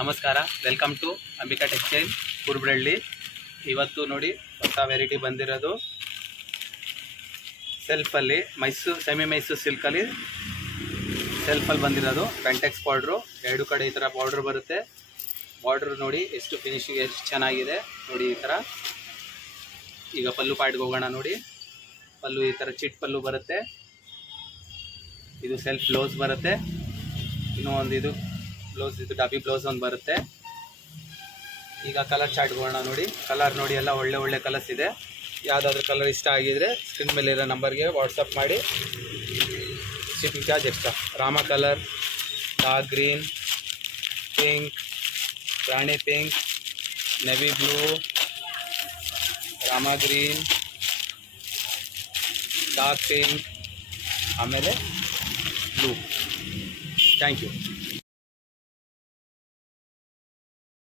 ನಮಸ್ಕಾರ, welcome to Ambika textile Kurubarahalli. ಇವತ್ತು ನೋಡಿ ಹೊಸ ವೆರೈಟಿ ಬಂದಿರೋದು ಸೆಲ್ಫಲ್ಲಿ ಸೆಮಿ ಮೈಸೂರು ಸಿಲ್ಕಲ್ಲಿ ಸೆಲ್ಫಲ್ಲಿ ಬಂದಿರೋದು ಬೆಂಟೆಕ್ಸ್ ಪೌಡ್ರು. ಎರಡು ಕಡೆ ಈ ಥರ ಪೌಡ್ರ್ ಬರುತ್ತೆ. ಬಾರ್ಡ್ರ್ ನೋಡಿ ಎಷ್ಟು ಫಿನಿಶಿಂಗ್ ಎಷ್ಟು ಚೆನ್ನಾಗಿದೆ ನೋಡಿ. ಈ ಥರ ಈಗ ಪಲ್ಲು ಪಾಟ್ಗೆ ಹೋಗೋಣ ನೋಡಿ. ಪಲ್ಲು ಈ ಥರ ಚಿಟ್ ಪಲ್ಲು ಬರುತ್ತೆ. ಇದು ಸೆಲ್ಫ್ ಬ್ಲೌಸ್ ಬರುತ್ತೆ. ಇನ್ನೂ ಒಂದು ಇದು ಬ್ಲೌಸ್, ಇದು ಡಬ್ಬಿ ಬ್ಲೌಸ್ ಒಂದು ಬರುತ್ತೆ. ಈಗ ಕಲರ್ ಚಾರ್ಟ್ಗೆ ಹೋಗೋಣ ನೋಡಿ. ಕಲರ್ ನೋಡಿ, ಎಲ್ಲ ಒಳ್ಳೆ ಕಲರ್ಸ್ ಇದೆ. ಯಾವುದಾದ್ರೂ ಕಲರ್ ಇಷ್ಟ ಆಗಿದರೆ ಸ್ಕ್ರೀನ್ ಮೇಲೆ ಇರೋ ನಂಬರ್ಗೆ ವಾಟ್ಸಪ್ ಮಾಡಿ. Shipping charge extra. Rama colour, dark green, pink, Rani pink, navy blue, Rama green, dark pink, ಆಮೇಲೆ ಬ್ಲೂ. Thank you.